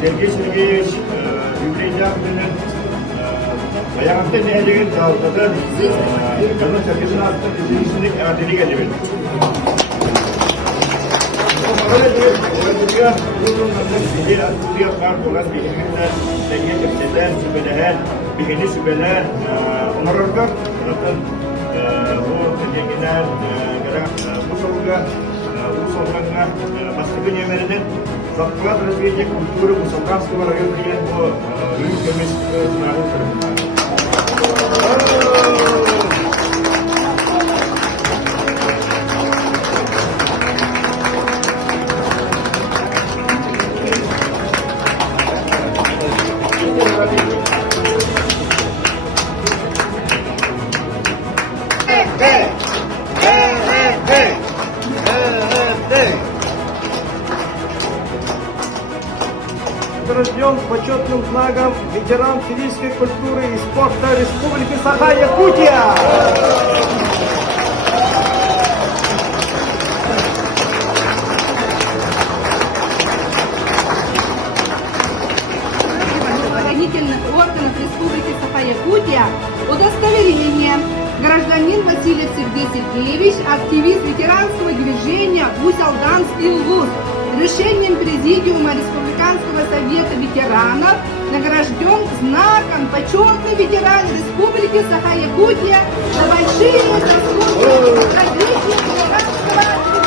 Сергей Сергеевич юбилейден күнін баяғанты нәлеген жалғыды Жанат Сергейдің атты үзілісіндік әділі келді. Bihini sübeler, onarırlar. Zaten bu tegeler, bu soruga, bu sorunlarına baskı dönemlerinin Zaklat Resmiye Kulturu Musalkanskого района bu ülkemiz sınavı tarafından. Награжден почетным знаком ветеран физической культуры и спорта Республики Саха-Якутия. Правоохранительных органов Республики Саха-Якутия удостоверение гражданин Васильев Сергей Сергеевич, активист ветеранского движения «Гусь-Алданский ЛГУС». Решением Президиума Республиканского совета ветеранов награжден знаком почетный ветеран Республики Саха-Якутия за большие заслуги в развитии ветеранского